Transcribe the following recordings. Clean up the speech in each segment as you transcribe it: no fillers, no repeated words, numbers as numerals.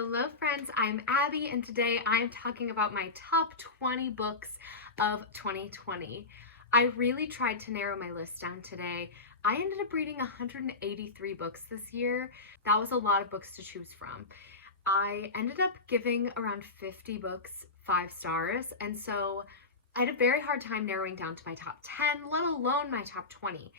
Hello friends, I'm Abby and today I'm talking about my top 20 books of 2020. I really tried to narrow my list down today. I ended up reading 183 books this year. That was a lot of books to choose from. I ended up giving around 50 books 5 stars, and so I had a very hard time narrowing down to my top 10, let alone my top 20.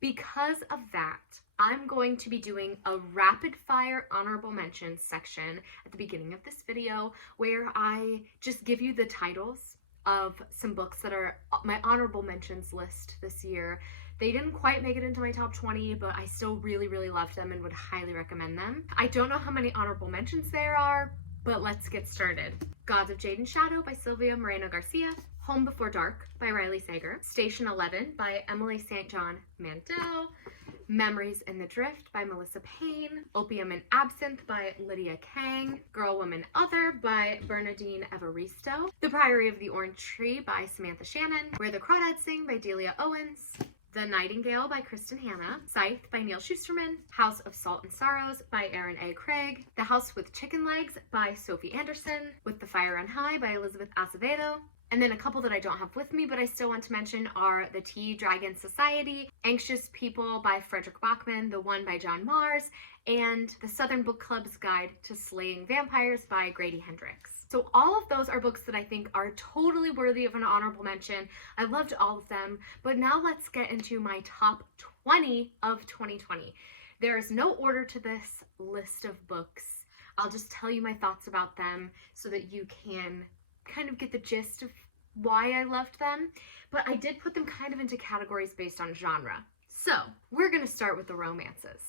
Because of that, I'm going to be doing a rapid fire honorable mentions section at the beginning of this video where I just give you the titles of some books that are my honorable mentions list this year. They didn't quite make it into my top 20, but I still really loved them and would highly recommend them. I don't know how many honorable mentions there are, but let's get started. Gods of Jade and Shadow by Sylvia Moreno Garcia. Home Before Dark by Riley Sager. Station 11 by Emily St. John Mandel. Memories in the Drift by Melissa Payne. Opium and Absinthe by Lydia Kang. Girl, Woman, Other by Bernadine Evaristo. The Priory of the Orange Tree by Samantha Shannon. Where the Crawdads Sing by Delia Owens. The Nightingale by Kristen Hanna. Scythe by Neil Schusterman. House of Salt and Sorrows by Erin A. Craig. The House with Chicken Legs by Sophie Anderson. With the Fire on High by Elizabeth Acevedo. And then a couple that I don't have with me, but I still want to mention are The Tea Dragon Society, Anxious People by Frederick Bachman, The One by John Mars, and The Southern Book Club's Guide to Slaying Vampires by Grady Hendrix. So all of those are books that I think are totally worthy of an honorable mention. I loved all of them, but now let's get into my top 20 of 2020. There is no order to this list of books. I'll just tell you my thoughts about them so that you can kind of get the gist of why I loved them, but I did put them kind of into categories based on genre. So we're gonna start with the romances.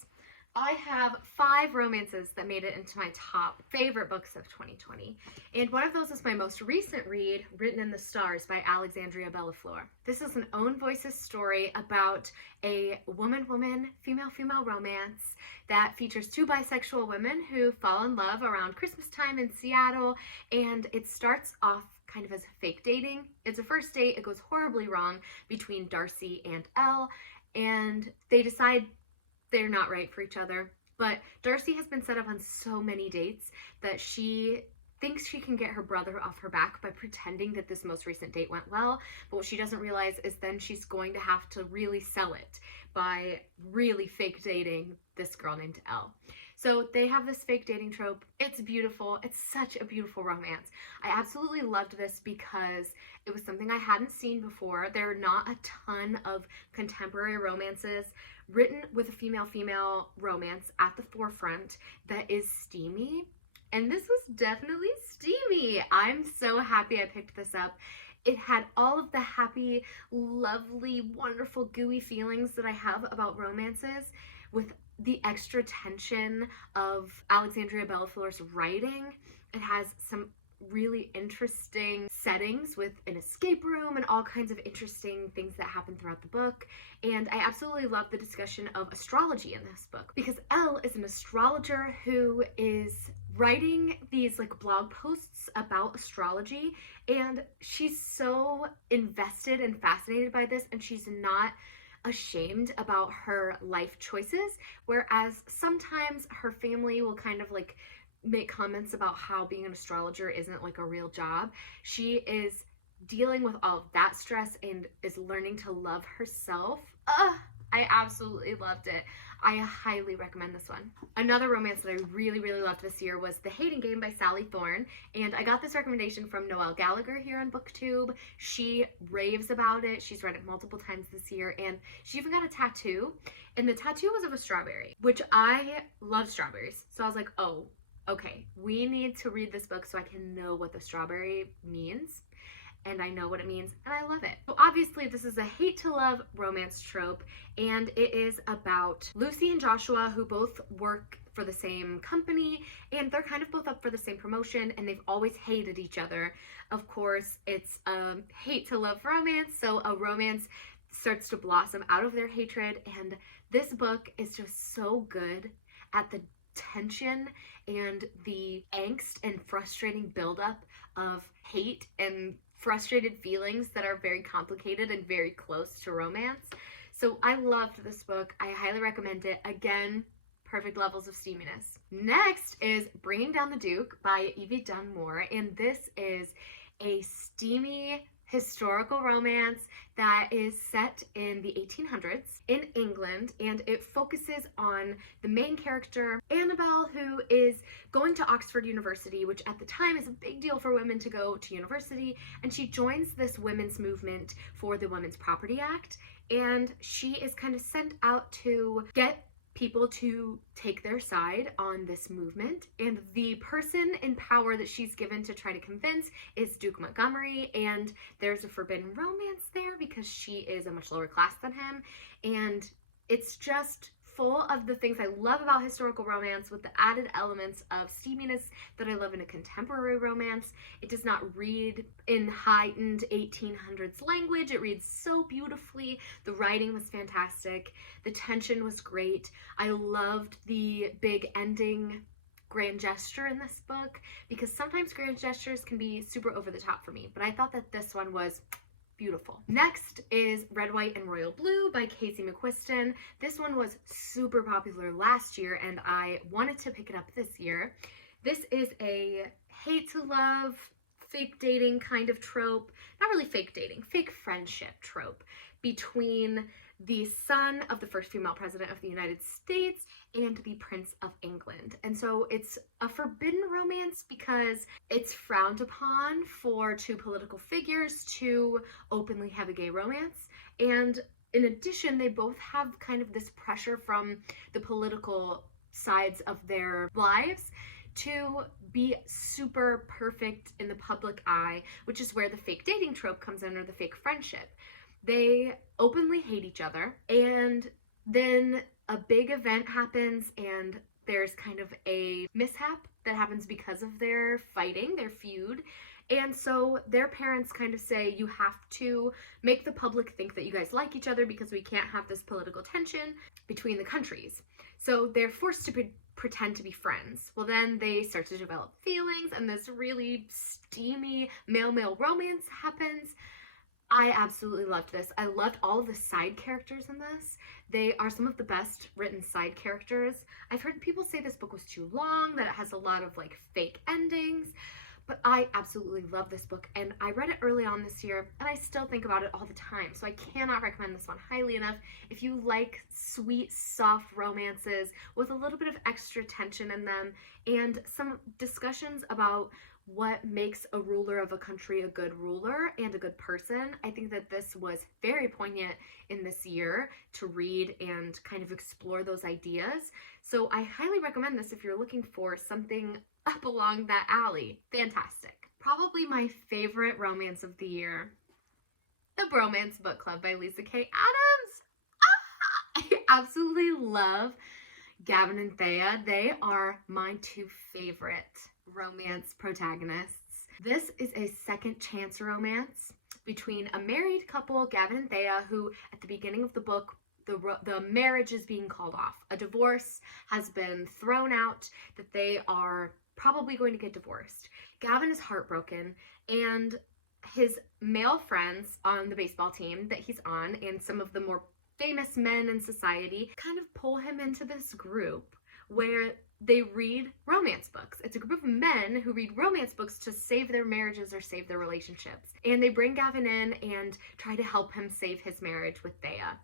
I have 5 romances that made it into my top favorite books of 2020, and one of those is my most recent read, Written in the Stars by Alexandria Bellafleur. This is an own voices story about a woman-woman, female-female romance that features 2 bisexual women who fall in love around Christmas time in Seattle, and it starts off kind of as fake dating. It's a first date, it goes horribly wrong between Darcy and Elle, and they decide they're not right for each other. But Darcy has been set up on so many dates that she thinks she can get her brother off her back by pretending that this most recent date went well, but what she doesn't realize is then she's going to have to really sell it by really fake dating this girl named Elle. So they have this fake dating trope. It's beautiful. It's such a beautiful romance. I absolutely loved this because it was something I hadn't seen before. There are not a ton of contemporary romances written with a female-female romance at the forefront that is steamy. And this was definitely steamy. I'm so happy I picked this up. It had all of the happy, lovely, wonderful, gooey feelings that I have about romances with the extra tension of Alexandria Bellafleur's writing. It has some really interesting settings with an escape room and all kinds of interesting things that happen throughout the book. And I absolutely love the discussion of astrology in this book because Elle is an astrologer who is writing these like blog posts about astrology, and she's so invested and fascinated by this, and she's not ashamed about her life choices, whereas sometimes her family will kind of like make comments about how being an astrologer isn't like a real job. She is dealing with all of that stress and is learning to love herself. I absolutely loved it. I highly recommend this one. Another romance that I really loved this year was The Hating Game by Sally Thorne, and I got this recommendation from Noelle Gallagher here on BookTube. She raves about it. She's read it multiple times this year, and she even got a tattoo, and the tattoo was of a strawberry, which I love strawberries. So I was like, oh, okay, we need to read this book so I can know what the strawberry means. And I know what it means, and I love it. So obviously this is a hate to love romance trope, and it is about Lucy and Joshua, who both work for the same company, and they're kind of both up for the same promotion, and they've always hated each other. Of course, it's a hate to love romance, so a romance starts to blossom out of their hatred, and this book is just so good at the tension and the angst and frustrating buildup of hate and frustrated feelings that are very complicated and very close to romance. So I loved this book. I highly recommend it. Again, perfect levels of steaminess. Next is Bringing Down the Duke by Evie Dunmore, and this is a steamy historical romance that is set in the 1800s in England, and it focuses on the main character, Annabelle, who is going to Oxford University, which at the time is a big deal for women to go to university, and she joins this women's movement for the Women's Property Act, and she is kind of sent out to get people to take their side on this movement, and the person in power that she's given to try to convince is Duke Montgomery, and there's a forbidden romance there because she is a much lower class than him, and it's just full of the things I love about historical romance with the added elements of steaminess that I love in a contemporary romance. It does not read in heightened 1800s language. It reads so beautifully. The writing was fantastic. The tension was great. I loved the big ending grand gesture in this book because sometimes grand gestures can be super over the top for me, but I thought that this one was beautiful. Next is Red, White, and Royal Blue by Casey McQuiston. This one was super popular last year and I wanted to pick it up this year. This is a hate to love, fake dating kind of trope. Not really fake dating, fake friendship trope between the son of the first female president of the United States and the Prince of England. And so it's a forbidden romance because it's frowned upon for two political figures to openly have a gay romance. And in addition, they both have kind of this pressure from the political sides of their lives to be super perfect in the public eye, which is where the fake dating trope comes in, or the fake friendship. They openly hate each other, and then a big event happens and there's kind of a mishap that happens because of their fighting, their feud. And so their parents kind of say, you have to make the public think that you guys like each other because we can't have this political tension between the countries. So they're forced to pretend to be friends. Well, then they start to develop feelings and this really steamy male-male romance happens. I absolutely loved this. I loved all of the side characters in this. They are some of the best written side characters. I've heard people say this book was too long, that it has a lot of like fake endings, but I absolutely love this book, and I read it early on this year and I still think about it all the time. So I cannot recommend this one highly enough. If you like sweet, soft romances with a little bit of extra tension in them and some discussions about what makes a ruler of a country a good ruler and a good person, I think that this was very poignant in this year to read and kind of explore those ideas. So I highly recommend this if you're looking for something up along that alley. Fantastic. Probably my favorite romance of the year, The Bromance Book Club by Lisa K. Adams. I absolutely love Gavin and Thea. They are my two favorite romance protagonists. This is a second chance romance between a married couple, Gavin and Thea, who at the beginning of the book, the marriage is being called off. A divorce has been thrown out, that they are probably going to get divorced. Gavin is heartbroken, and his male friends on the baseball team that he's on, and some of the more famous men in society, kind of pull him into this group where they read romance books. It's a group of men who read romance books to save their marriages or save their relationships. And they bring Gavin in and try to help him save his marriage with Thea.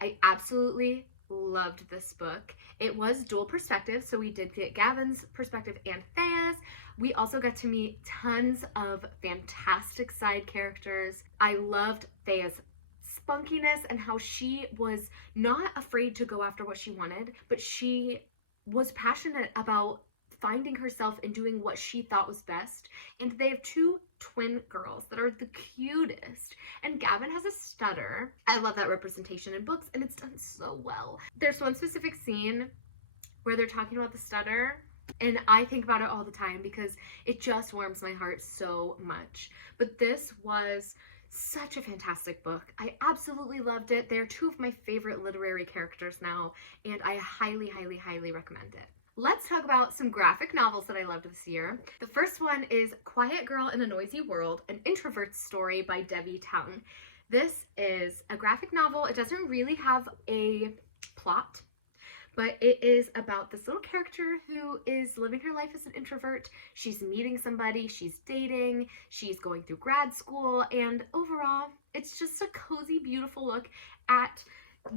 I absolutely loved this book. It was dual perspective, so we did get Gavin's perspective and Thea's. We also got to meet tons of fantastic side characters. I loved Thea's spunkiness and how she was not afraid to go after what she wanted, but she was passionate about finding herself and doing what she thought was best. And they have two twin girls that are the cutest. And Gavin has a stutter. I love that representation in books, and it's done so well. There's one specific scene where they're talking about the stutter, and I think about it all the time because it just warms my heart so much. But this was such a fantastic book. I absolutely loved it. They're two of my favorite literary characters now, and I highly, highly, highly recommend it. Let's talk about some graphic novels that I loved this year. The first one is Quiet Girl in a Noisy World, an introvert's story by Debbie Towne. This is a graphic novel. It doesn't really have a plot, But it is about this little character who is living her life as an introvert. She's meeting somebody, she's dating, she's going through grad school, and overall, it's just a cozy, beautiful look at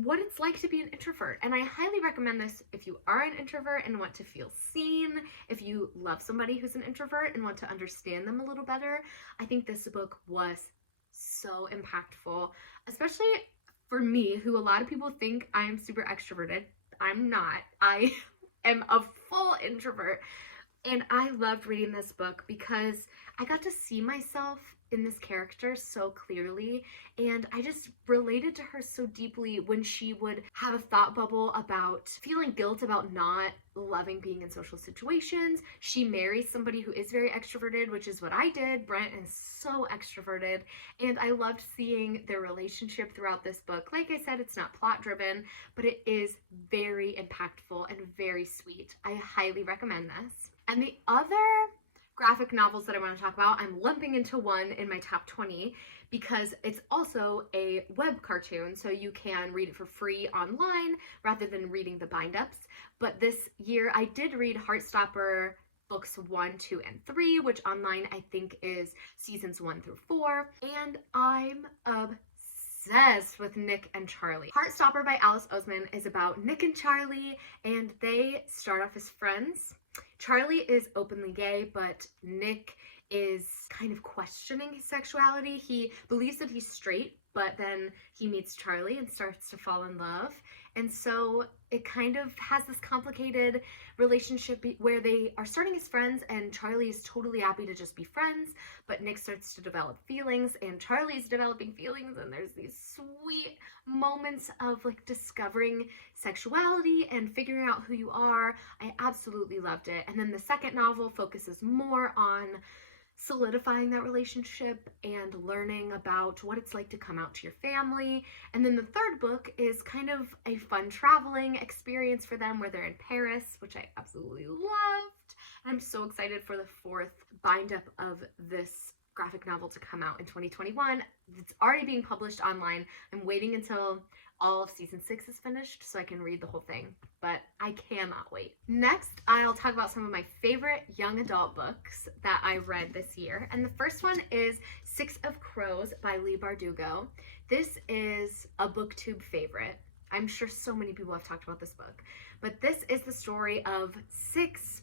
what it's like to be an introvert. And I highly recommend this if you are an introvert and want to feel seen, if you love somebody who's an introvert and want to understand them a little better. I think this book was so impactful, especially for me, who a lot of people think I am super extroverted. I'm not. I am a full introvert. And I loved reading this book because I got to see myself in this character so clearly, and I just related to her so deeply when she would have a thought bubble about feeling guilt about not loving being in social situations. She marries somebody who is very extroverted, which is what I did. Brent is so extroverted, and I loved seeing their relationship throughout this book. Like I said, it's not plot driven, but it is very impactful and very sweet. I highly recommend this. And the other graphic novels that I want to talk about, I'm lumping into one in my top 20 because it's also a web cartoon, so you can read it for free online rather than reading the bind-ups. But this year I did read Heartstopper books 1, 2, and 3, which online I think is seasons 1 through 4, and I'm obsessed with Nick and Charlie. Heartstopper by Alice Oseman is about Nick and Charlie, and they start off as friends. Charlie is openly gay, but Nick is kind of questioning his sexuality. He believes that he's straight, but then he meets Charlie and starts to fall in love. And so it kind of has this complicated relationship where they are starting as friends, and Charlie is totally happy to just be friends, but Nick starts to develop feelings and Charlie's developing feelings, and there's these sweet moments of like discovering sexuality and figuring out who you are. I absolutely loved it. And then the second novel focuses more on solidifying that relationship and learning about what it's like to come out to your family. And then the third book is kind of a fun traveling experience for them where they're in Paris, which I absolutely loved. And I'm so excited for the fourth bind-up of this graphic novel to come out in 2021. It's already being published online. I'm waiting until all of season 6 is finished so I can read the whole thing, but I cannot wait. Next, I'll talk about some of my favorite young adult books that I read this year. And the first one is Six of Crows by Leigh Bardugo. This is a booktube favorite. I'm sure so many people have talked about this book, but this is the story of 6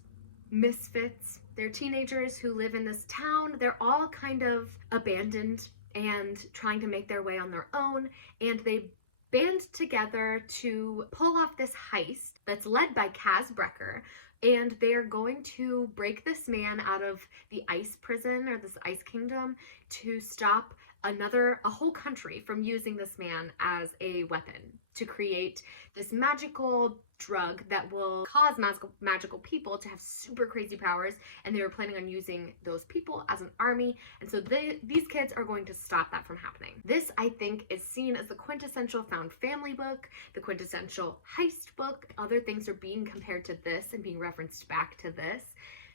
misfits. They're teenagers who live in this town. They're all kind of abandoned and trying to make their way on their own, and they band together to pull off this heist that's led by Kaz Brecker, and they're going to break this man out of the ice prison or this ice kingdom to stop a whole country from using this man as a weapon to create this magical drug that will cause magical people to have super crazy powers, and they were planning on using those people as an army, and so these kids are going to stop that from happening. This, I think, is seen as the quintessential found family book, the quintessential heist book. Other things are being compared to this and being referenced back to this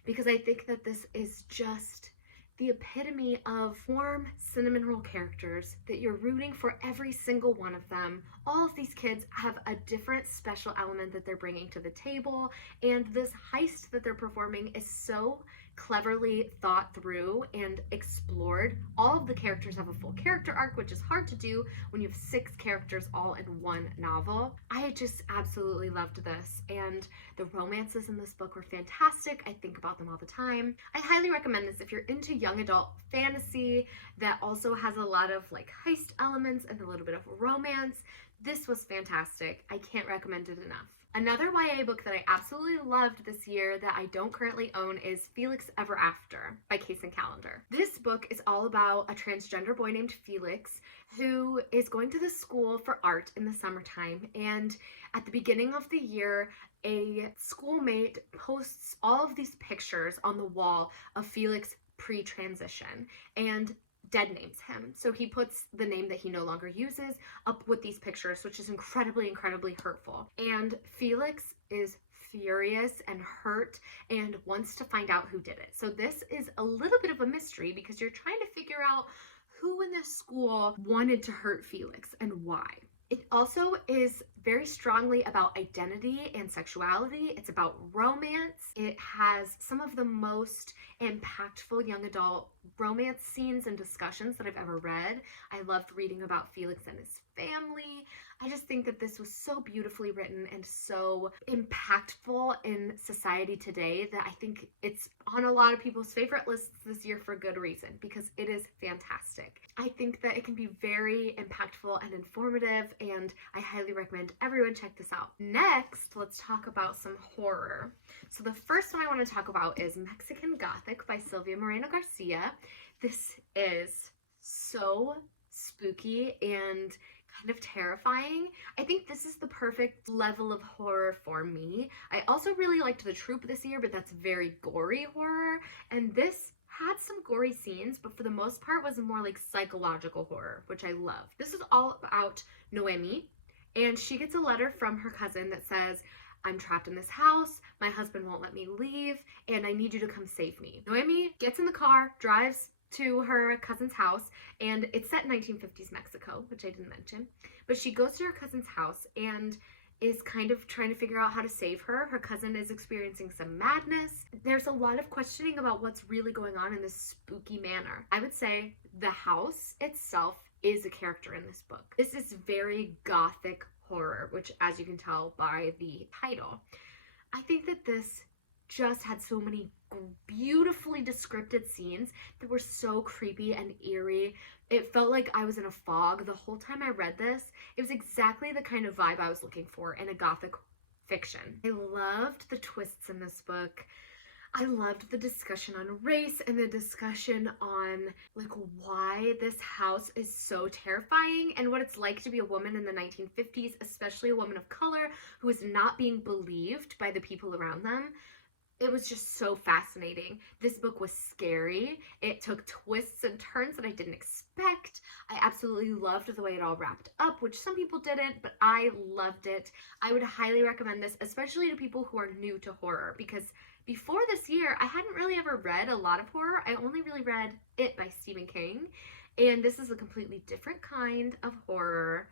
because I think that this is just the epitome of warm cinnamon roll characters that you're rooting for every single one of them. All of these kids have a different special element that they're bringing to the table, and this heist that they're performing is so cleverly thought through and explored. All of the characters have a full character arc, which is hard to do when you have 6 characters all in one novel. I just absolutely loved this, and the romances in this book were fantastic. I think about them all the time. I highly recommend this if you're into young adult fantasy that also has a lot of like heist elements and a little bit of romance. This was fantastic. I can't recommend it enough. Another YA book that I absolutely loved this year that I don't currently own is Felix Ever After by Kaysen Callender. This book is all about a transgender boy named Felix who is going to the school for art in the summertime, and at the beginning of the year, a schoolmate posts all of these pictures on the wall of Felix pre-transition and dead names him. So he puts the name that he no longer uses up with these pictures, which is incredibly hurtful. And Felix is furious and hurt and wants to find out who did it. So this is a little bit of a mystery because you're trying to figure out who in this school wanted to hurt Felix and why. It also is very strongly about identity and sexuality. It's about romance. It has some of the most impactful young adult romance scenes and discussions that I've ever read. I loved reading about Felix and his family. I just think that this was so beautifully written and so impactful in society today that I think it's on a lot of people's favorite lists this year for good reason, because it is fantastic. I think that it can be very impactful and informative, and I highly recommend everyone check this out. Next, let's talk about some horror. So the first one I want to talk about is Mexican Gothic by Silvia Moreno Garcia. This is so spooky and kind of terrifying. I think this is the perfect level of horror for me. I also really liked The Troop this year, but that's very gory horror, and this had some gory scenes, but for the most part was more like psychological horror, which I love. This is all about Noemi, and she gets a letter from her cousin that says, I'm trapped in this house, my husband won't let me leave, and I need you to come save me. Noemi gets in the car, drives to her cousin's house, and it's set in 1950s Mexico, which I didn't mention, but she goes to her cousin's house and is kind of trying to figure out how to save her. Her cousin is experiencing some madness. There's a lot of questioning about what's really going on in this spooky manner. I would say the house itself is a character in this book. This is very gothic horror, which, as you can tell by the title, I think that this just had so many beautifully descripted scenes that were so creepy and eerie. It felt like I was in a fog the whole time I read this. It was exactly the kind of vibe I was looking for in a gothic fiction. I loved the twists in this book. I loved the discussion on race and the discussion on like why this house is so terrifying and what it's like to be a woman in the 1950s, especially a woman of color who is not being believed by the people around them. It was just so fascinating. This book was scary. It took twists and turns that I didn't expect. I absolutely loved the way it all wrapped up, which some people didn't, but I loved it. I would highly recommend this, especially to people who are new to horror, because before this year, I hadn't really ever read a lot of horror. I only really read It by Stephen King, and this is a completely different kind of horror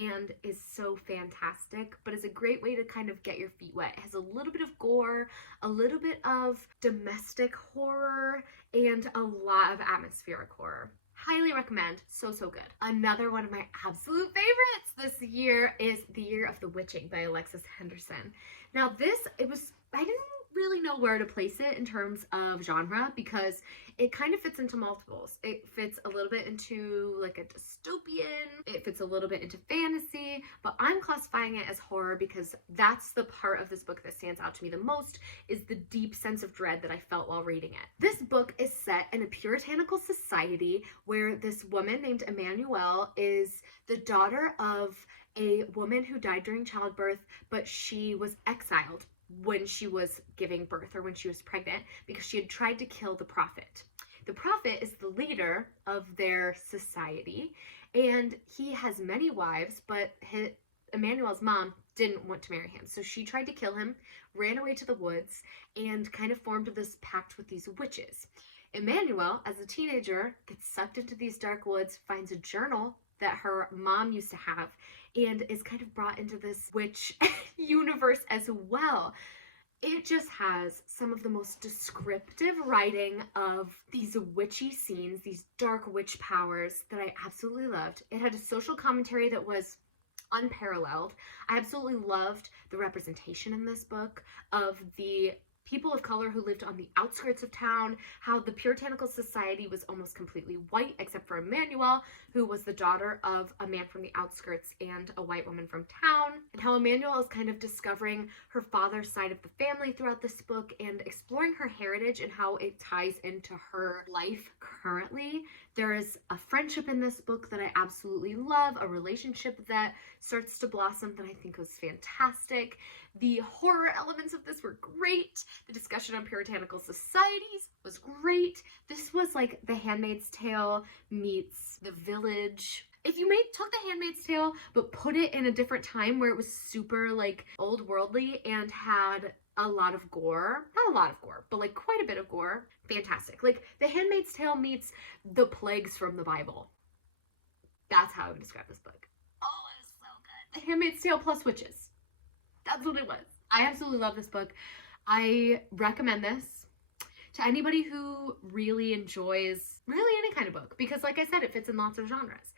and is so fantastic, but is a great way to kind of get your feet wet. It has a little bit of gore, a little bit of domestic horror, and a lot of atmospheric horror. Highly recommend. So, so good. Another one of my absolute favorites this year is The Year of the Witching by Alexis Henderson. Now I didn't really know where to place it in terms of genre because it kind of fits into multiples. It fits a little bit into like a dystopian, it fits a little bit into fantasy, but I'm classifying it as horror because that's the part of this book that stands out to me the most, is the deep sense of dread that I felt while reading it. This book is set in a puritanical society where this woman named Emmanuelle is the daughter of a woman who died during childbirth, but she was exiled when she was giving birth or when she was pregnant because she had tried to kill the prophet. The prophet is the leader of their society, and he has many wives, but Emmanuelle's mom didn't want to marry him. So she tried to kill him, ran away to the woods, and kind of formed this pact with these witches. Emmanuelle, as a teenager, gets sucked into these dark woods, finds a journal that her mom used to have, and is kind of brought into this witch universe as well. It just has some of the most descriptive writing of these witchy scenes, these dark witch powers that I absolutely loved. It had a social commentary that was unparalleled. I absolutely loved the representation in this book of the people of color who lived on the outskirts of town, how the puritanical society was almost completely white except for Emmanuelle, who was the daughter of a man from the outskirts and a white woman from town, and how Emmanuelle is kind of discovering her father's side of the family throughout this book and exploring her heritage and how it ties into her life currently. There is a friendship in this book that I absolutely love, a relationship that starts to blossom that I think was fantastic. The horror elements of this were great. The discussion on puritanical societies was great. This was like The Handmaid's Tale meets The Village. If you took The Handmaid's Tale but put it in a different time where it was super like old worldly and had a lot of gore, not a lot of gore, but like quite a bit of gore, fantastic. Like The Handmaid's Tale meets the plagues from the Bible. That's how I would describe this book. Oh, it is so Handmaid's Tale plus witches. That's what it was. I absolutely love this book. I recommend this to anybody who really enjoys really any kind of book, because like I said, it fits in lots of genres.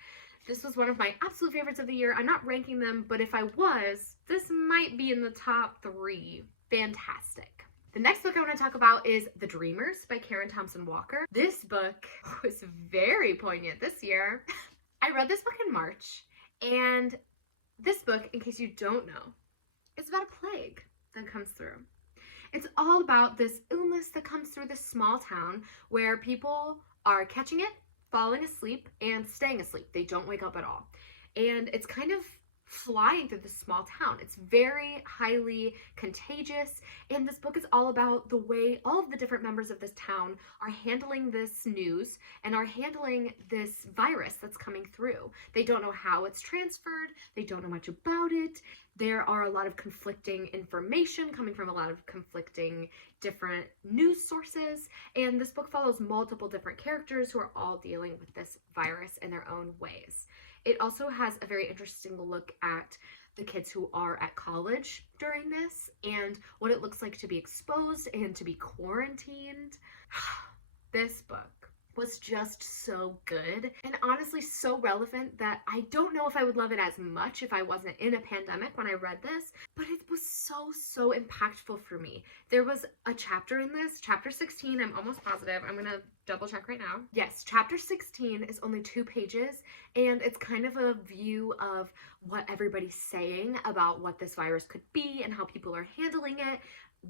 This was one of my absolute favorites of the year. I'm not ranking them, but if I was, this might be in the top 3. Fantastic. The next book I want to talk about is The Dreamers by Karen Thompson Walker. This book was very poignant this year. I read this book in March, and this book, in case you don't know, is about a plague that comes through. It's all about this illness that comes through this small town where people are catching it, falling asleep, and staying asleep. They don't wake up at all. And it's kind of flying through this small town. It's very highly contagious, and this book is all about the way all of the different members of this town are handling this news and are handling this virus that's coming through. They don't know how it's transferred. They don't know much about it. There are a lot of conflicting information coming from a lot of conflicting different news sources, and this book follows multiple different characters who are all dealing with this virus in their own ways. It also has a very interesting look at the kids who are at college during this and what it looks like to be exposed and to be quarantined. This book was just so good and honestly so relevant that I don't know if I would love it as much if I wasn't in a pandemic when I read this, but it was so impactful for me. There was a chapter in this, chapter 16, I'm almost positive, I'm gonna double check right now. Yes, chapter 16 is only 2 pages, and it's kind of a view of what everybody's saying about what this virus could be and how people are handling it,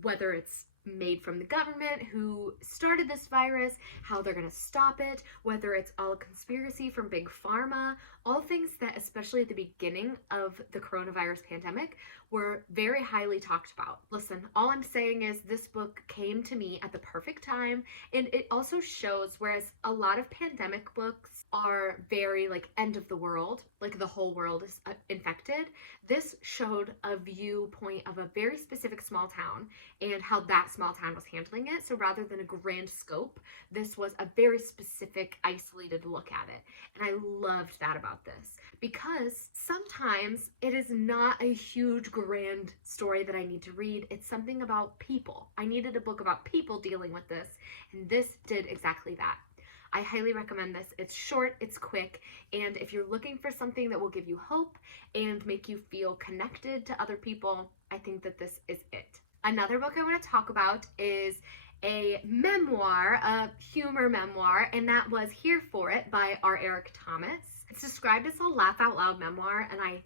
whether it's made from the government who started this virus, how they're going to stop it, whether it's all a conspiracy from big pharma, all things that especially at the beginning of the coronavirus pandemic were very highly talked about. Listen, all I'm saying is this book came to me at the perfect time, and it also shows, whereas a lot of pandemic books are very like end of the world, like the whole world is infected, this showed a viewpoint of a very specific small town and how that small town was handling it. So rather than a grand scope, this was a very specific, isolated look at it. And I loved that about this, because sometimes it is not a huge, grand story that I need to read. It's something about people. I needed a book about people dealing with this, and this did exactly that. I highly recommend this. It's short, it's quick, and if you're looking for something that will give you hope and make you feel connected to other people, I think that this is it. Another book I want to talk about is a memoir, a humor memoir, and that was Here For It by R. Eric Thomas. It's described as a laugh out loud memoir, and I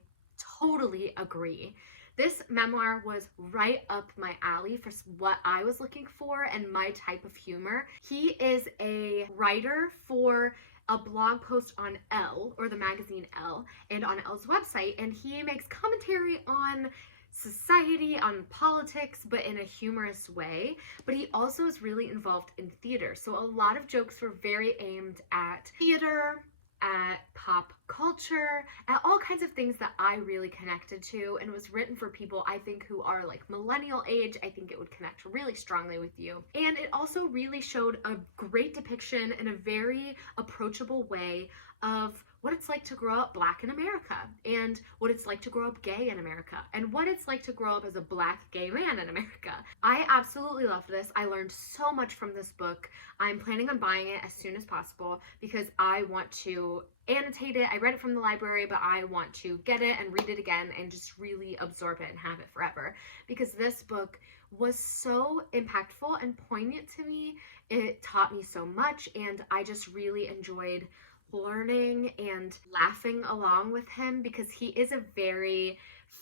totally agree. This memoir was right up my alley for what I was looking for and my type of humor. He is a writer for a blog post on Elle, or the magazine Elle, and on Elle's website, and he makes commentary on society, on politics, but in a humorous way. But he also is really involved in theater, so a lot of jokes were very aimed at theater, at pop culture, at all kinds of things that I really connected to, and was written for people I think who are like millennial age. I think it would connect really strongly with you. And it also really showed a great depiction in a very approachable way of what it's like to grow up Black in America, and what it's like to grow up gay in America, and what it's like to grow up as a Black gay man in America. I absolutely loved this. I learned so much from this book. I'm planning on buying it as soon as possible because I want to annotate it. I read it from the library, but I want to get it and read it again and just really absorb it and have it forever, because this book was so impactful and poignant to me. It taught me so much, and I just really enjoyed learning and laughing along with him, because he is a very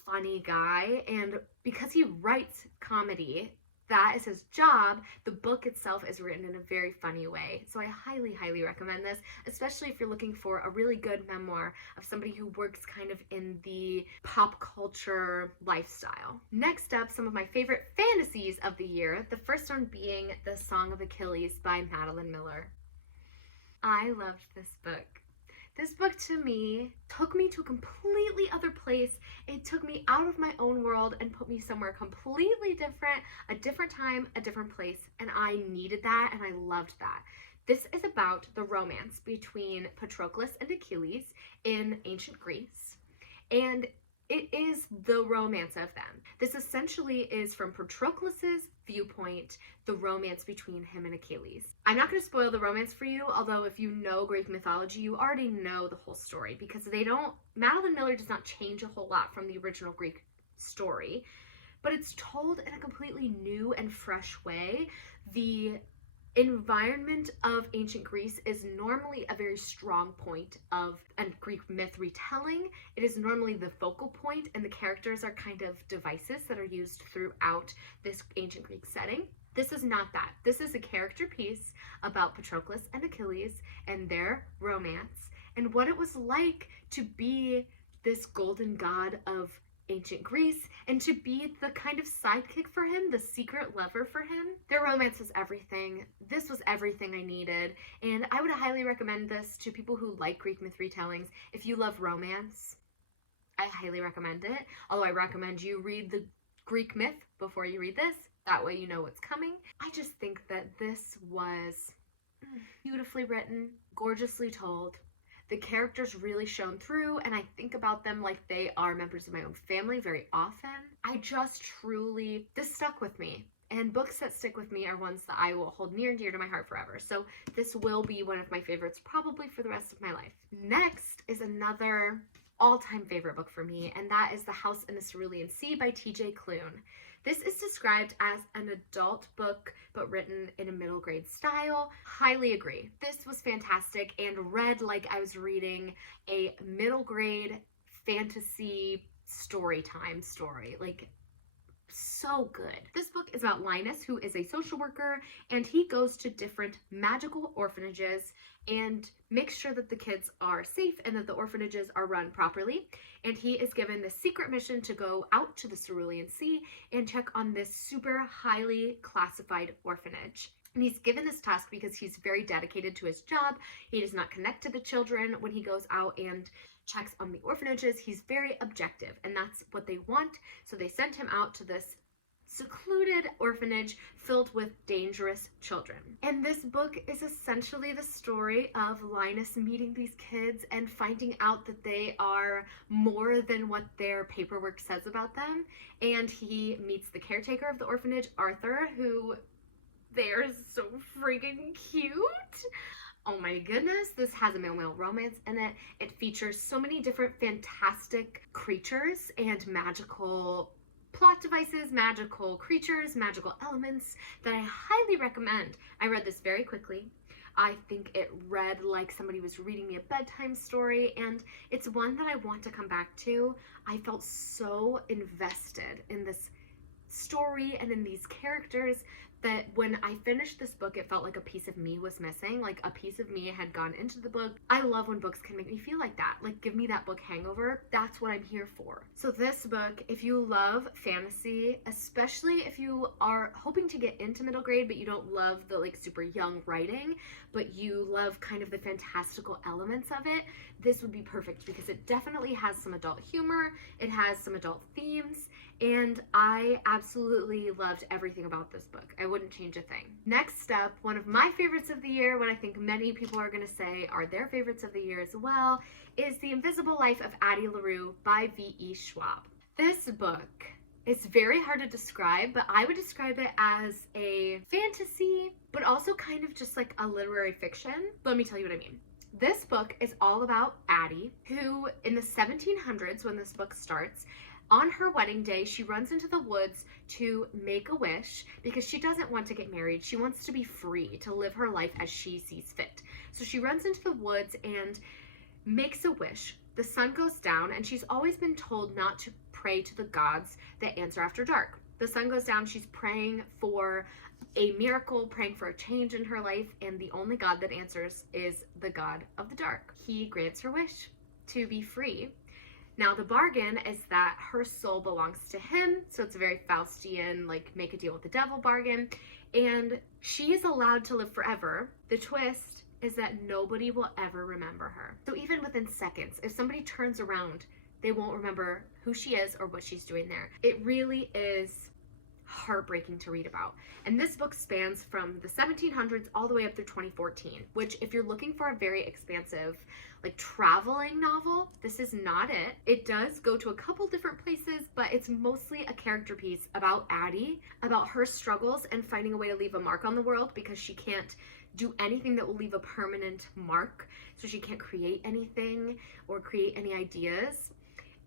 funny guy, and because he writes comedy, that is his job. The book itself is written in a very funny way, so I highly recommend this, especially if you're looking for a really good memoir of somebody who works kind of in the pop culture lifestyle. Next up, some of my favorite fantasies of the year, the first one being The Song of Achilles by Madeline Miller. I loved this book. This book to me took me to a completely other place. It took me out of my own world and put me somewhere completely different, a different time, a different place, and I needed that and I loved that. This is about the romance between Patroclus and Achilles in ancient Greece, and it is the romance of them. This essentially is from Patroclus's viewpoint, the romance between him and Achilles. I'm not going to spoil the romance for you, although if you know Greek mythology, you already know the whole story, because Madeline Miller does not change a whole lot from the original Greek story, but it's told in a completely new and fresh way. The environment of ancient Greece is normally a very strong point of a Greek myth retelling. It is normally the focal point, and the characters are kind of devices that are used throughout this ancient Greek setting. This is not that. This is a character piece about Patroclus and Achilles and their romance and what it was like to be this golden god of ancient Greece and to be the kind of sidekick for him, the secret lover for him. Their romance was everything. This was everything I needed, and I would highly recommend this to people who like Greek myth retellings. If you love romance, I highly recommend it, although I recommend you read the Greek myth before you read this. That way you know what's coming. I just think that this was beautifully written, gorgeously told. The characters really shone through, and I think about them like they are members of my own family very often. This stuck with me. And books that stick with me are ones that I will hold near and dear to my heart forever. So this will be one of my favorites probably for the rest of my life. Next is another all-time favorite book for me, and that is The House in the Cerulean Sea by T.J. Klune. This is described as an adult book, but written in a middle grade style. Highly agree. This was fantastic and read like I was reading a middle grade fantasy story. Like, so good. This book is about Linus, who is a social worker, and he goes to different magical orphanages and makes sure that the kids are safe and that the orphanages are run properly. And he is given the secret mission to go out to the Cerulean Sea and check on this super highly classified orphanage. And he's given this task because he's very dedicated to his job. He does not connect to the children when he goes out and checks on the orphanages. He's very objective, and that's what they want. So they sent him out to this secluded orphanage filled with dangerous children. And this book is essentially the story of Linus meeting these kids and finding out that they are more than what their paperwork says about them. And he meets the caretaker of the orphanage, Arthur, who they're so freaking cute. Oh my goodness, this has a male-male romance in it. It features so many different fantastic creatures and magical plot devices, magical creatures, magical elements that I highly recommend. I read this very quickly. I think it read like somebody was reading me a bedtime story, and it's one that I want to come back to. I felt so invested in this story and in these characters that when I finished this book, it felt like a piece of me was missing, like a piece of me had gone into the book. I love when books can make me feel like that, like give me that book hangover. That's what I'm here for. So this book, if you love fantasy, especially if you are hoping to get into middle grade, but you don't love the like super young writing, but you love kind of the fantastical elements of it, this would be perfect because it definitely has some adult humor, it has some adult themes, and I absolutely loved everything about this book. I wouldn't change a thing. Next up, one of my favorites of the year, what I think many people are going to say are their favorites of the year as well, is The Invisible Life of Addie LaRue by V.E. Schwab. This book is very hard to describe, but I would describe it as a fantasy, but also kind of just like a literary fiction. Let me tell you what I mean. This book is all about Addie, who in the 1700s, when this book starts, on her wedding day, she runs into the woods to make a wish because she doesn't want to get married. She wants to be free, to live her life as she sees fit. So she runs into the woods and makes a wish. The sun goes down, and she's always been told not to pray to the gods that answer after dark. The sun goes down, she's praying for a miracle, praying for a change in her life, and the only god that answers is the god of the dark. He grants her wish to be free. Now, the bargain is that her soul belongs to him, so it's a very Faustian, like, make a deal with the devil bargain, and she is allowed to live forever. The twist is that nobody will ever remember her. So even within seconds, if somebody turns around, they won't remember who she is or what she's doing there. It really is heartbreaking to read about. And this book spans from the 1700s all the way up through 2014, which if you're looking for a very expansive, like traveling novel, this is not it. It does go to a couple different places, but it's mostly a character piece about Addie, about her struggles and finding a way to leave a mark on the world because she can't do anything that will leave a permanent mark. So she can't create anything or create any ideas,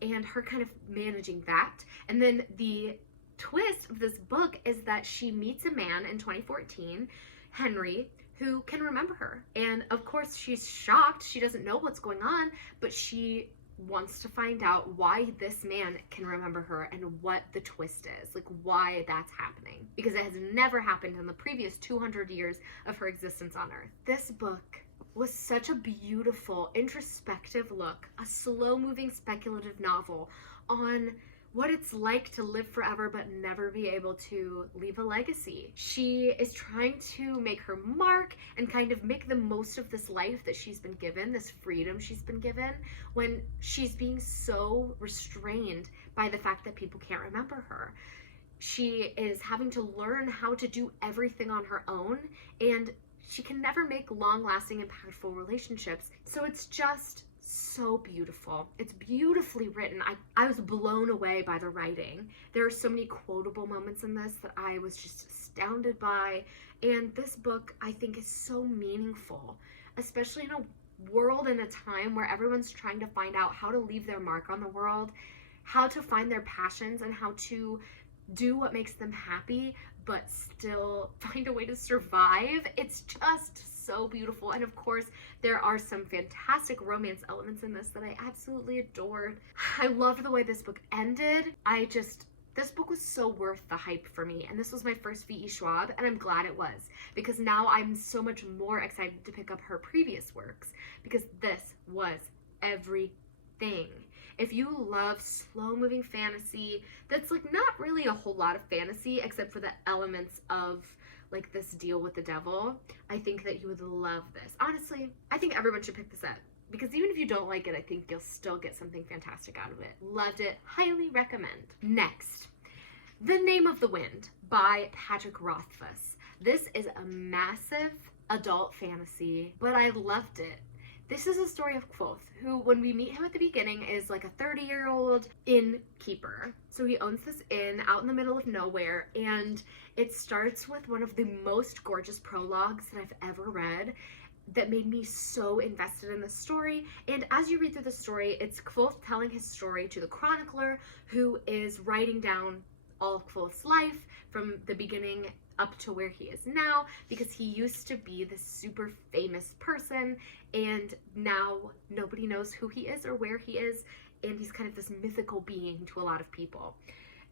and her kind of managing that. And then the twist of this book is that she meets a man in 2014, Henry, who can remember her. And of course she's shocked. She doesn't know what's going on, but she wants to find out why this man can remember her and what the twist is, like why that's happening, because it has never happened in the previous 200 years of her existence on Earth. This book was such a beautiful, introspective look, a slow-moving speculative novel on what it's like to live forever but never be able to leave a legacy. She is trying to make her mark and kind of make the most of this life that she's been given, this freedom she's been given, when she's being so restrained by the fact that people can't remember her. She is having to learn how to do everything on her own, and she can never make long-lasting, impactful relationships. So it's just so beautiful. It's beautifully written. I was blown away by the writing. There are so many quotable moments in this that I was just astounded by. And this book, I think, is so meaningful, especially in a world and a time where everyone's trying to find out how to leave their mark on the world, how to find their passions, and how to do what makes them happy, but still find a way to survive. It's just so beautiful. And of course, there are some fantastic romance elements in this that I absolutely adored. I loved the way this book ended. This book was so worth the hype for me. And this was my first V.E. Schwab, and I'm glad it was, because now I'm so much more excited to pick up her previous works, because this was everything. If you love slow-moving fantasy that's like not really a whole lot of fantasy except for the elements of like this deal with the devil, I think that you would love this. Honestly, I think everyone should pick this up, because even if you don't like it, I think you'll still get something fantastic out of it. Loved it. Highly recommend. Next, The Name of the Wind by Patrick Rothfuss. This is a massive adult fantasy, but I loved it. This is a story of Kvothe, who, when we meet him at the beginning, is like a 30-year-old innkeeper. So he owns this inn out in the middle of nowhere, and it starts with one of the most gorgeous prologues that I've ever read that made me so invested in the story. And as you read through the story, it's Kvothe telling his story to the chronicler, who is writing down all of Kvothe's life from the beginning up to where he is now, because he used to be this super famous person, and now nobody knows who he is or where he is, and he's kind of this mythical being to a lot of people.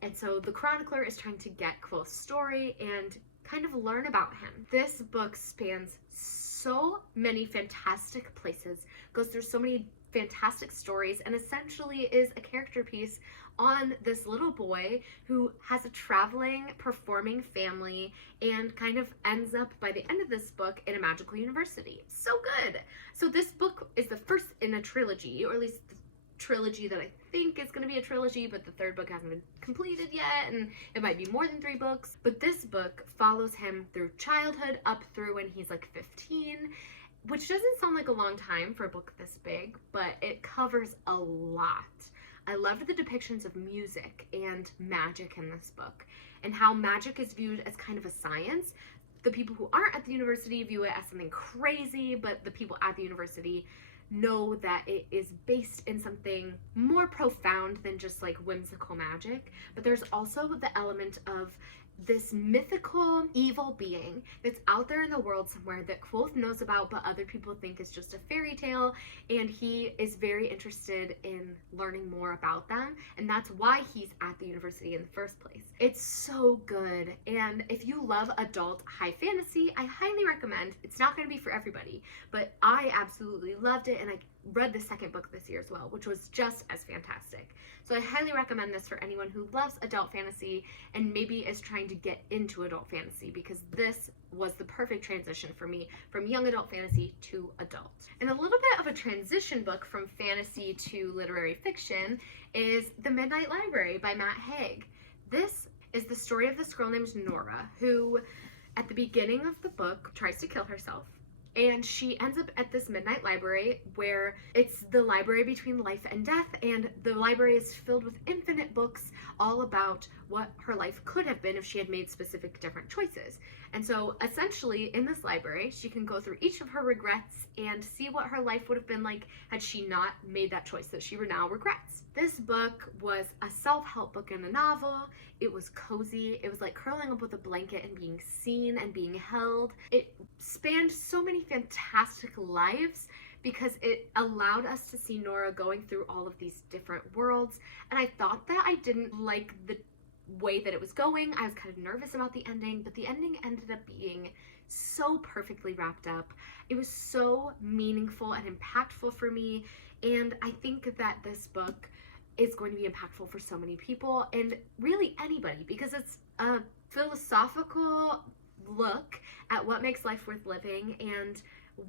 And so the chronicler is trying to get Kvothe's story and kind of learn about him. This book spans so many fantastic places, goes through so many fantastic stories, and essentially is a character piece on this little boy who has a traveling, performing family and kind of ends up, by the end of this book, in a magical university. So good. So this book is the first in a trilogy, or at least the trilogy that I think is going to be a trilogy, but the third book hasn't been completed yet, and it might be more than 3 books. But this book follows him through childhood up through when he's like 15, which doesn't sound like a long time for a book this big, but it covers a lot. I loved the depictions of music and magic in this book, and how magic is viewed as kind of a science. The people who aren't at the university view it as something crazy, but the people at the university know that it is based in something more profound than just like whimsical magic. But there's also the element of this mythical evil being that's out there in the world somewhere that Kvothe knows about, but other people think is just a fairy tale, and he is very interested in learning more about them, and that's why he's at the university in the first place. It's so good, and if you love adult high fantasy, I highly recommend. It's not going to be for everybody, but I absolutely loved it, and I read the second book this year as well, which was just as fantastic. So I highly recommend this for anyone who loves adult fantasy and maybe is trying to get into adult fantasy, because this was the perfect transition for me from young adult fantasy to adult. And a little bit of a transition book from fantasy to literary fiction is The Midnight Library by Matt Haig. This is the story of this girl named Nora, who at the beginning of the book tries to kill herself. And she ends up at this midnight library where it's the library between life and death, and the library is filled with infinite books all about what her life could have been if she had made specific different choices. And so essentially in this library, she can go through each of her regrets and see what her life would have been like had she not made that choice that she now regrets. This book was a self-help book and a novel. It was cozy. It was like curling up with a blanket and being seen and being held. It spanned so many fantastic lives because it allowed us to see Nora going through all of these different worlds. And I thought that I didn't like the way that it was going. I was kind of nervous about the ending, but the ending ended up being so perfectly wrapped up. It was so meaningful and impactful for me, and I think that this book is going to be impactful for so many people, and really anybody, because it's a philosophical look at what makes life worth living and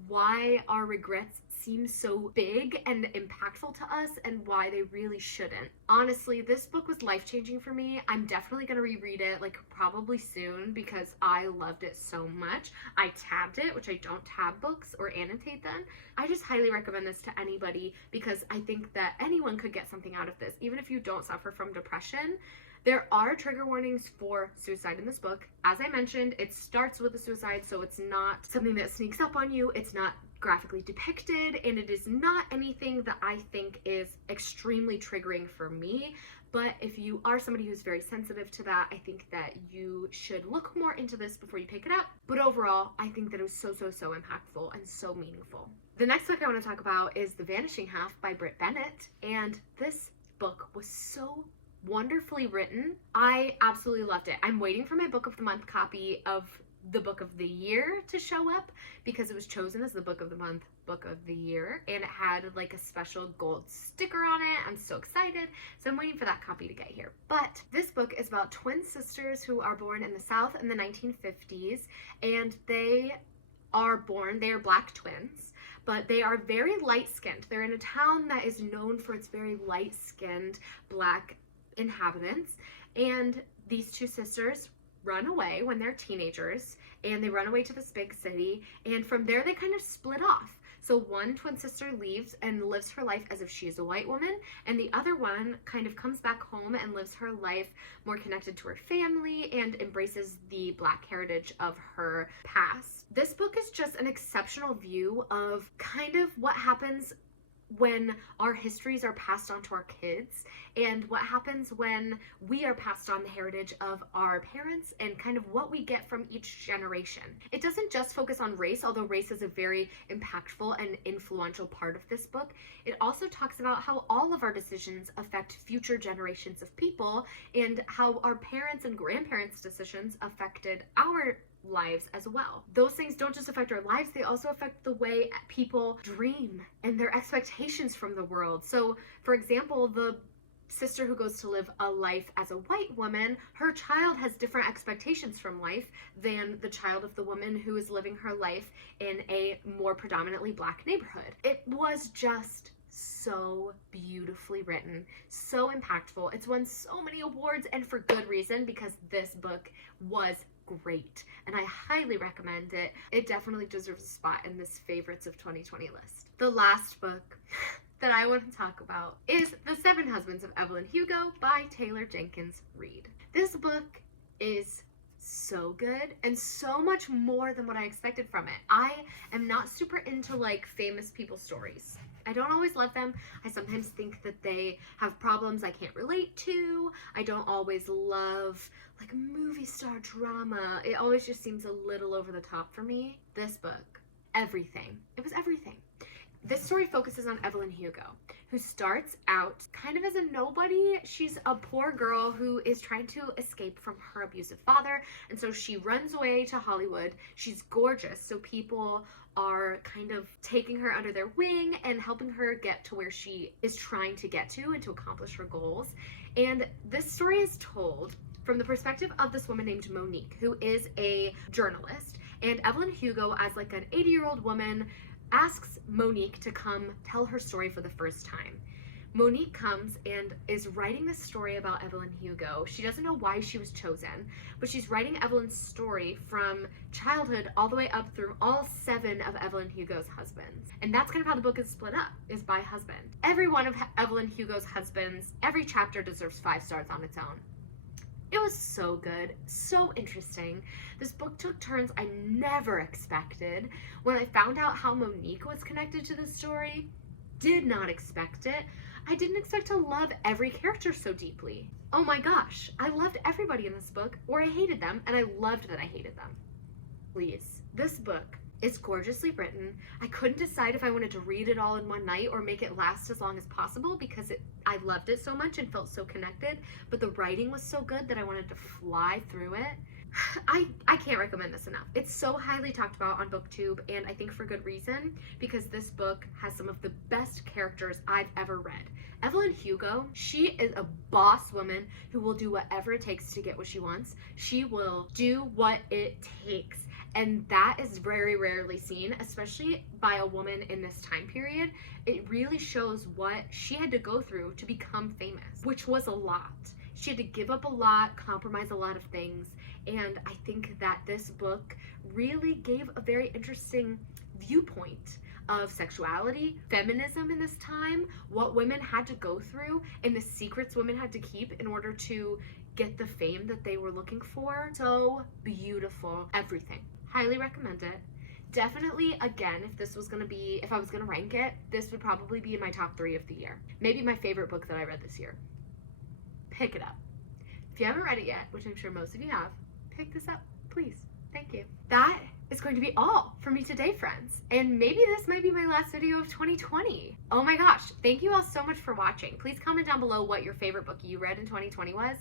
why our regrets seem so big and impactful to us and why they really shouldn't. Honestly, this book was life-changing for me. I'm definitely going to reread it, like probably soon, because I loved it so much. I tabbed it, which I don't tab books or annotate them. I just highly recommend this to anybody because I think that anyone could get something out of this, even if you don't suffer from depression. There are trigger warnings for suicide in this book. As I mentioned, it starts with a suicide, so it's not something that sneaks up on you. It's not graphically depicted, and it is not anything that I think is extremely triggering for me. But if you are somebody who's very sensitive to that, I think that you should look more into this before you pick it up. But overall, I think that it was so impactful and so meaningful. The next book I want to talk about is The Vanishing Half by Britt Bennett, and this book was so wonderfully written. I absolutely loved it. I'm waiting for my book of the month copy of the book of the year to show up because it was chosen as the book of the month book of the year, and it had like a special gold sticker on it. I'm so excited. So I'm waiting for that copy to get here. But this book is about twin sisters who are born in the South in the 1950s, and they are black twins, but they are very light-skinned. They're in a town that is known for its very light-skinned black inhabitants, and these two sisters run away when they're teenagers, and they run away to this big city, and from there they kind of split off. So one twin sister leaves and lives her life as if she is a white woman, and the other one kind of comes back home and lives her life more connected to her family and embraces the black heritage of her past. This book is just an exceptional view of kind of what happens when our histories are passed on to our kids, and what happens when we are passed on the heritage of our parents and kind of what we get from each generation. It doesn't just focus on race, although race is a very impactful and influential part of this book. It also talks about how all of our decisions affect future generations of people, and how our parents and grandparents' decisions affected our lives as well. Those things don't just affect our lives, they also affect the way people dream and their expectations from the world. So, for example, the sister who goes to live a life as a white woman, her child has different expectations from life than the child of the woman who is living her life in a more predominantly black neighborhood. It was just so beautifully written, so impactful. It's won so many awards, and for good reason, because this book was great, and I highly recommend it. It definitely deserves a spot in this favorites of 2020 list. The last book that I want to talk about is The Seven Husbands of Evelyn Hugo by Taylor Jenkins Reid. This book is so good and so much more than what I expected from it. I am not super into like famous people stories. I don't always love them. I sometimes think that they have problems I can't relate to. I don't always love like movie star drama. It always just seems a little over the top for me. This book, everything. It was everything. This story focuses on Evelyn Hugo, who starts out kind of as a nobody. She's a poor girl who is trying to escape from her abusive father, and so she runs away to Hollywood. She's gorgeous, so people are kind of taking her under their wing and helping her get to where she is trying to get to and to accomplish her goals. And this story is told from the perspective of this woman named Monique, who is a journalist. And Evelyn Hugo, as like an 80-year-old woman, asks Monique to come tell her story for the first time. Monique comes and is writing this story about Evelyn Hugo. She doesn't know why she was chosen, but she's writing Evelyn's story from childhood all the way up through all 7 of Evelyn Hugo's husbands. And that's kind of how the book is split up, is by husband. Every one of Evelyn Hugo's husbands, every chapter deserves 5 stars on its own. It was so good, so interesting. This book took turns I never expected. When I found out how Monique was connected to the story, did not expect it. I didn't expect to love every character so deeply. Oh my gosh, I loved everybody in this book, or I hated them, and I loved that I hated them. Please, this book is gorgeously written. I couldn't decide if I wanted to read it all in one night or make it last as long as possible because I loved it so much and felt so connected, but the writing was so good that I wanted to fly through it. I can't recommend this enough. It's so highly talked about on BookTube, and I think for good reason, because this book has some of the best characters I've ever read. Evelyn Hugo, she is a boss woman who will do whatever it takes to get what she wants. She will do what it takes. And that is very rarely seen, especially by a woman in this time period. It really shows what she had to go through to become famous, which was a lot. She had to give up a lot, compromise a lot of things, and I think that this book really gave a very interesting viewpoint of sexuality, feminism in this time, what women had to go through, and the secrets women had to keep in order to get the fame that they were looking for. So beautiful, everything. Highly recommend it. Definitely, again, if I was gonna rank it, this would probably be in my top 3 of the year. Maybe my favorite book that I read this year. Pick it up. If you haven't read it yet, which I'm sure most of you have, pick this up, please. Thank you. That is going to be all for me today, friends. And maybe this might be my last video of 2020. Oh my gosh, thank you all so much for watching. Please comment down below what your favorite book you read in 2020 was.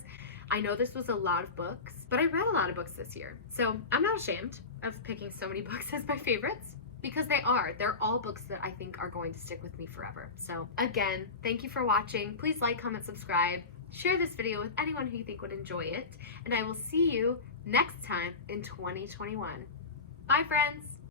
I know this was a lot of books, but I read a lot of books this year. So I'm not ashamed of picking so many books as my favorites, because they're all books that I think are going to stick with me forever. So again, thank you for watching. Please like, comment, subscribe. Share this video with anyone who you think would enjoy it, and I will see you next time in 2021. Bye, friends!